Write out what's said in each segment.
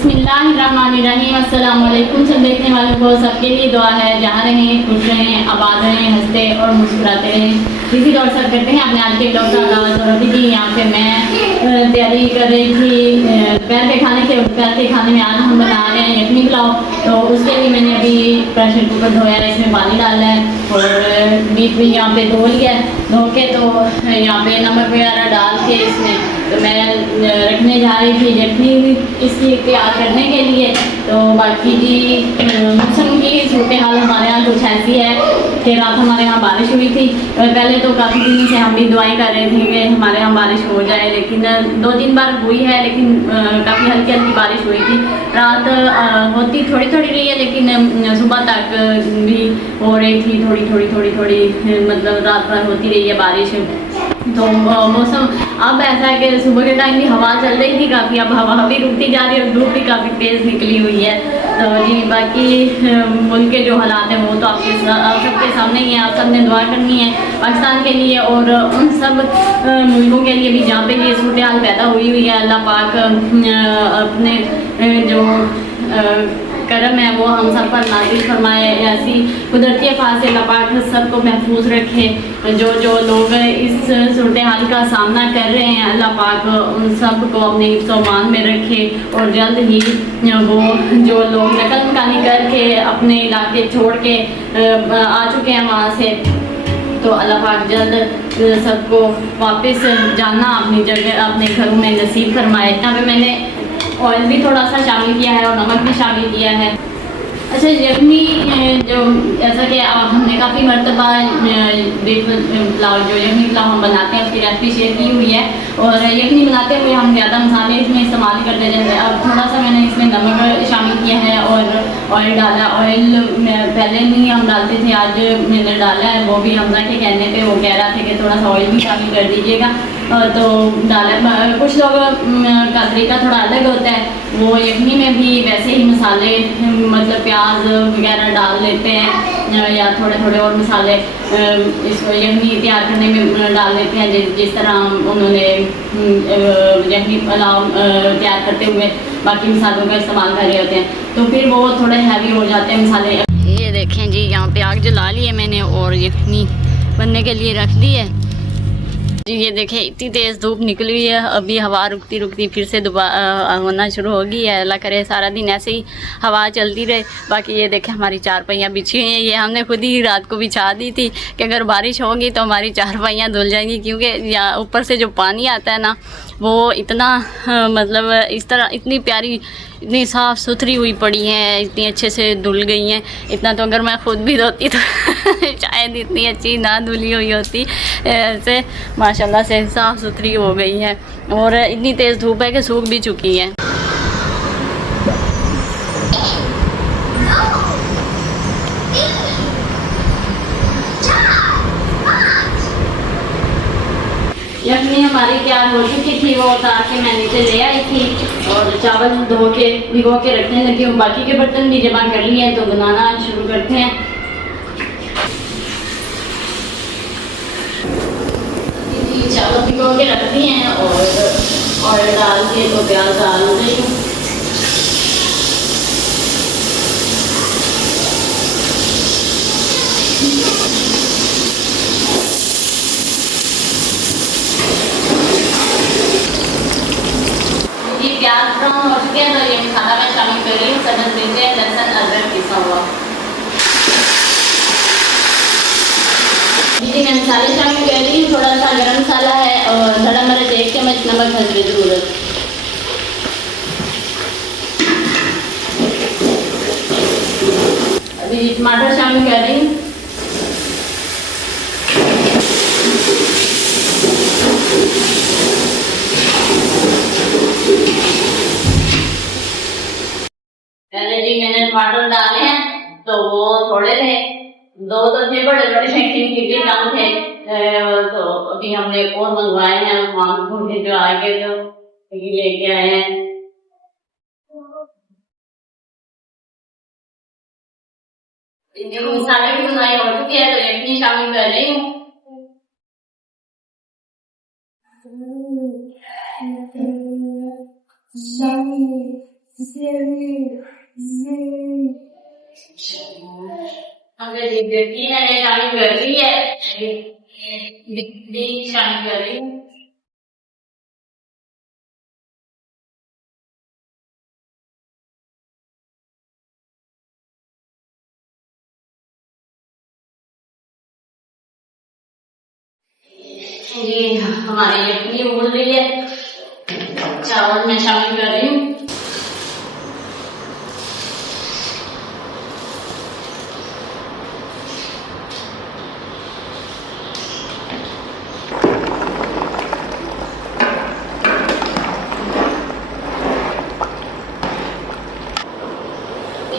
बिस्मिल्लाहिर्रहमानिर्रहीम। अस्सलाम वालेकुम। सब देखने वालों को सबके लिए दुआ है, जहाँ रहें खुश रहें, आबाद रहें, हंसते और मुस्कुराते रहें। इसी दौर सर करते हैं अपने आज के ब्लॉग का आगाज़। और अभी जी यहाँ पे मैं तैयारी कर रही थी दोपहर के खाने के। दोपहर के खाने में आज हम बना रहे हैं यखनी पुलाव। तो उसके लिए मैंने अभी प्रेशर कुकर धोया है, इसमें पानी डालना है और बीच में यहाँ पे धो लिया है। धो के तो यहाँ पे नमक वगैरह डाल के इसमें तो मैं रखने जा रही थी यखनी इसकी तैयार करने के लिए। तो बाकी जी मौसम की सूरत हाल हमारे यहाँ कुछ ऐसी है कि रात हमारे यहाँ बारिश हुई थी। पहले तो काफ़ी दिन से हम भी दुआएं कर रहे थे कि हमारे यहाँ बारिश हो जाए, लेकिन 2-3 बार हुई है, लेकिन काफ़ी हल्की हल्की बारिश हुई थी। रात होती थोड़ी थोड़ी रही है, लेकिन सुबह तक भी हो रही थी थोड़ी थोड़ी मतलब रात भर होती रही है बारिश। तो मौसम अब ऐसा है कि सुबह के टाइम भी हवा चल रही थी काफ़ी, अब हवा भी रुकती जा रही है और धूप भी काफ़ी तेज़ निकली हुई है। तो जी बाकी मुल्क के जो हालात हैं वो तो आपके सबके सामने ही है। आप सब ने दुआ करनी है पाकिस्तान के लिए और उन सब मुल्कों के लिए भी जहाँ पे ये सूरत हाल पैदा हुई है। अल्लाह पाक अपने जो करम है वो हम सब पर नाज़िल फरमाए। ऐसी कुदरती आफात से अल्लाह पाक सबको महफूज रखे। जो लोग इस सूरत हाल का सामना कर रहे हैं, अल्लाह पाक उन सब को अपने हिफ्ज़-ओ-मान में रखे और जल्द ही वो जो लोग नकल मकानी करके अपने इलाके छोड़ के आ चुके हैं वहाँ से, तो अल्लाह पाक जल्द सबको वापस जाना अपनी जगह अपने घरों में नसीब फरमाए। यहाँ पे मैंने ऑयल भी थोड़ा सा शामिल किया है और नमक भी शामिल किया है। अच्छा यखनी जो जैसा कि हमने काफ़ी मरतबा पुलाव जो यखनी पुलाव हम बनाते हैं उसकी रेसिपी शेयर की हुई है। और यखनी बनाते हुए हम ज़्यादा मसाले इसमें इस्तेमाल करते हैं। अब थोड़ा सा मैंने इसमें नमक शामिल किया है और ऑयल डाला। ऑयल पहले नहीं हम डालते थे, आज मैंने डाला है। वो भी हमजा के कहने पे वो कह रहा था कि थोड़ा सा ऑयल भी शामिल कर दीजिएगा, तो डाला। कुछ लोग का तरीका थोड़ा अलग होता है, वो यखनी में भी वैसे ही मसाले मतलब प्याज वगैरह डाल लेते हैं या थोड़े और मसाले इसको यखनी तैयार करने में डाल लेते हैं। जिस तरह उन्होंने यखनी पुलाव तैयार करते हुए बाकी मसालों का इस्तेमाल कर रहे होते हैं, तो फिर वो थोड़े हैवी हो जाते हैं मसाले। ये देखें जी यहाँ पे आग जला ली है मैंने और यखनी बनने के लिए रख दी है जी। ये देखें इतनी तेज़ धूप निकली हुई है, अभी हवा रुकती रुकती फिर से दोबारा होना शुरू हो गई है। अल्लाह करे सारा दिन ऐसे ही हवा चलती रहे। बाकी ये देखें हमारी चारपाइयाँ बिछी हुई हैं, ये हमने खुद ही रात को बिछा दी थी कि अगर बारिश होगी तो हमारी चारपाइयाँ धुल जाएंगी, क्योंकि यहाँ ऊपर से जो पानी आता है ना वो इतना मतलब इस तरह इतनी प्यारी इतनी साफ़ सुथरी हुई पड़ी हैं, इतनी अच्छे से धुल गई हैं। इतना तो अगर मैं ख़ुद भी धोती तो शायद इतनी अच्छी ना धुली हुई होती। ऐसे माशाल्लाह से साफ़ सुथरी हो गई हैं और इतनी तेज़ धूप है कि सूख भी चुकी है। यखनी हमारी तैयार हो चुकी थी, वो उतार के मैं नीचे ले आई थी और चावल धो के भिगो के रखने लगी हूँ। बाकी के बर्तन भी जमा कर लिए हैं, तो बनाना शुरू करते हैं। चावल भिगो के रख दिए हैं और ऑयल डाल के तो प्याज डाल रही हूँ। प्याज ब्राउन हो चुके हैं तो ये मसाला मैं शामिल कर रही हूँ। सब्ज़ मिर्चें, लहसुन, अदरक पिसा हुआ। जी मैं मसाले शामिल कर रही हूँ। थोड़ा सा गरम मसाला है और धड़ा मिर्च 1 चम्मच, नमक हस्बे ज़रूरत। अभी टमाटर शामिल कर रही हूँ। पहले जी मैंने टमाटर डाले हैं तो वो थोड़े थे, 2 तो थे बड़े लेकिन फिर भी कम थे। तो अभी हमने और मंगवाए हैं, वहाँ जो आगे जो लेके आए हैं। जो मसाले की बुनाई हो चुकी है तो यखनी शामिल कर रही हूँ। अगर ये देखी है शादी कर रही है, शादी कर रही है। ये हमारी यखनी उबल रही है, चावल में शामिल कर रही हूँ।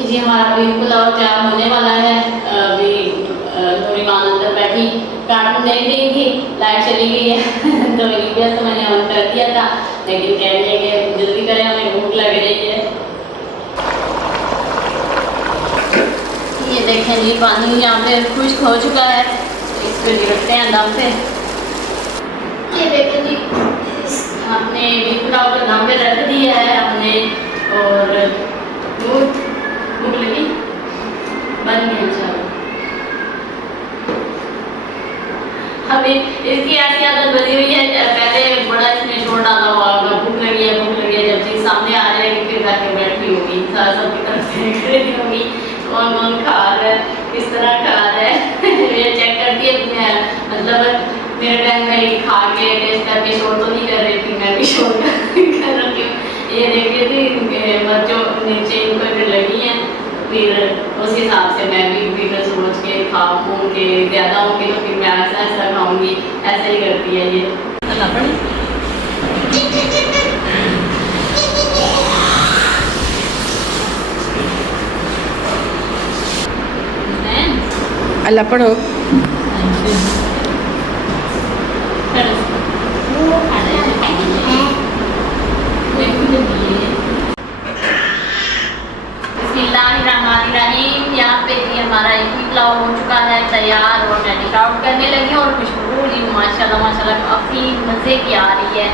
जी हमारा अभी पुलाव तैयार होने वाला है। अभी थोड़ी मान अंदर बैठी कार्टून देख रही थी, लाइट चली गई है तो यूपीएस तो मैंने ऑन कर दिया था, लेकिन कह रही है कि जल्दी करें, हमें भूख लग रही है। ये देखें जी, पानी यहाँ पे खुश्क हो चुका है, इसको रखते हैं दम पे। ये देखें जी, हमने भी पुलाव को दम पे रख दिया है हमने, और भूख लगी बन गया चावल। अभी इसकी ऐसी आदत बनी हुई है, पहले बड़ा इसमें शोर डाला हुआ होगा, भूख लगी है भूख लगी है, जब चीज सामने आ जाएगी फिर जाके बैठी होगी, सबकी तरफ से खरीदी होगी, कौन कौन खा रहा है, किस तरह खा रहा है ये चेक करती है। मतलब मेरे टाइम में खा के टेस्ट करके शोर तो नहीं कर रही थी, मैं भी शोर कर रही हूँ। ये देख रही थी बच्चों नीचे इनको फिर लगी है, फिर उस हिसाब से मैं भी फिर सोच के खाऊँ के ज़्यादा होंगी तो फिर मैं ऐसा ऐसा खाऊंगी, ऐसे ही करती है ये। अल्लाह पढ़ी अल्लाह पढ़ो। बिस्मिल्लाहिर्रहमानिर्रहीम। यहाँ पे जी हमारा एक ही पुलाव हो चुका है तैयार, और मैं डिश आउट करने लगी हूँ, और खुशबू जी माशाल्लाह माशाल्लाह काफ़ी मज़े की आ रही है।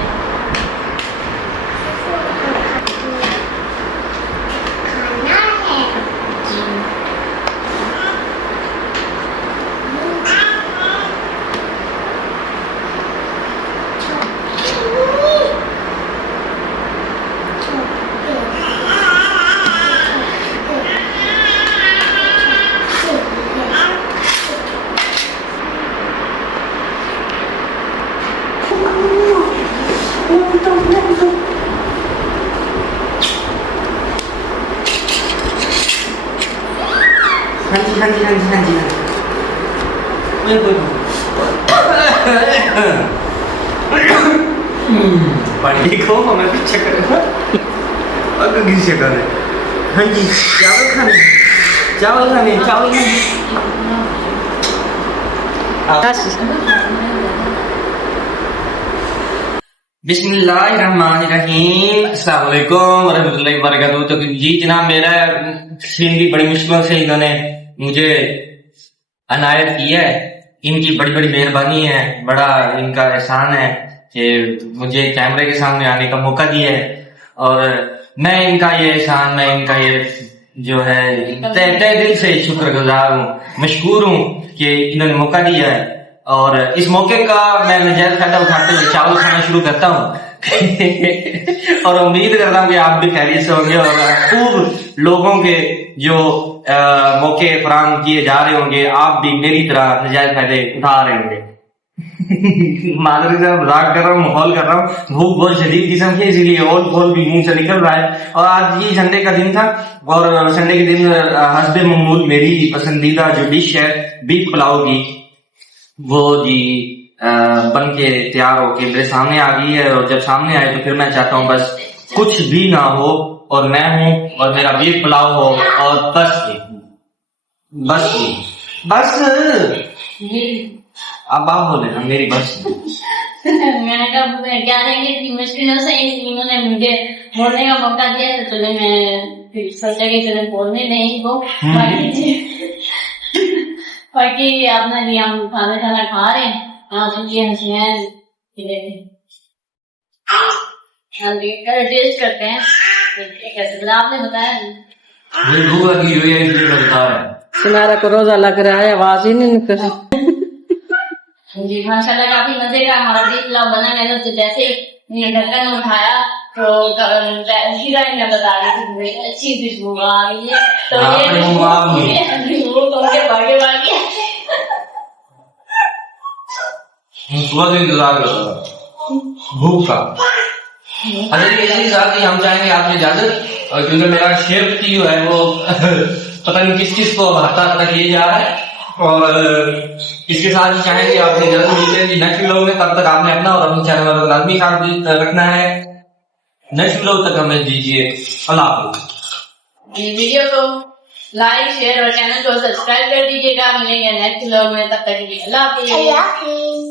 हाँ जी पानी देखो हमें पीछे करे अगर किसी करे। हाँ जी चावल खाने बिस्मिल्लाहिर्रहमानिर्रहीम। अस्सलाम वालेकुम वरहमतुल्लाहि वबरकातुहू। तो जी जनाब, मेरा सीन भी बड़ी मुश्किलों से इन्होंने मुझे अनायत की है। इनकी बड़ी बड़ी मेहरबानी है, बड़ा इनका एहसान है कि मुझे कैमरे के सामने आने का मौका दिया है, और मैं इनका ये एहसान, मैं इनका ये जो है तहे दिल से शुक्रगुजार हूँ, मशकूर हूँ कि इन्होंने मौका दिया है। और इस मौके का मैं नजायज फायदा उठाते हुए चावल खाना शुरू करता हूँ और उम्मीद करता हूँ कि आप भी खैरियत से होंगे और खूब लोगों के जो मौके फराहम किए जा रहे होंगे, आप भी मेरी तरह नजायज फायदे उठा रहे होंगे। मादरी से मजाक कर रहा हूँ, माहौल कर रहा हूँ, भूख बहुत शदीद किस्म की, इसीलिए ओल बोल भी मुंह से निकल रहा है। और आज ये संडे का दिन था, और संडे के दिन हस्बे मामूल मेरी पसंदीदा जो डिश है बीफ पुलाव की, वो जी बन के तैयार होके मेरे सामने आ गई है। और जब सामने आए तो फिर मैं चाहता हूँ बस कुछ भी ना हो, और मैं हूँ और मेरा बीफ पुलाव हो, और बस अब आप बोले ना मेरी बस। मैंने कहा क्या रहेंगे, इतनी मुश्किलों से इन्होंने मुझे बोलने का मौका दिया, तो चले मैं फिर सोचा कि चले बोलने नहीं को। बाकी आपने भी हम खाना खा रहे हैं, टेस्ट करते हैं। कैसे बना आपने बताया नहीं। मुझे भूख लगी हुई है इसलिए बनता है। सुनारा को रोजा लग रहा है, आवाज ही नहीं निकल रही। जी माशाल्लाह काफी मजे का हमारा भी पुलाव बना। मैंने तो जैसे ढक्कन उठाया तो हीरा ने बता रही थी मुझे अच्छी खुशबू आ रही है, तो हाँ, ये खुशबू आ रही है। खुशबू तो उनके भागे भागे सुबह से इंतजार कर रहा था भूख का। अच्छा जी, इसी के साथ ही हम चाहेंगे आपसे इजाजत, और क्योंकि मेरा शेफ की जो है वो पता नहीं किस चीज को हटा किए जा रहा है, और इसके साथ ही चाहेंगे आपसे इजाजत मिलते हैं नेक्स्ट व्लॉग में। तब तक आपने अपना और अपने चैनल पर लाजमी ख्याल रखना है। नेक्स्ट व्लॉग तक हमें दीजिए अल्लाह हाफिज़। वीडियो को लाइक शेयर और चैनल को सब्सक्राइब कर दीजिएगा। मिलेंगे नेक्स्ट व्लॉग में, तब तक के लिए अल्लाह हाफिज़।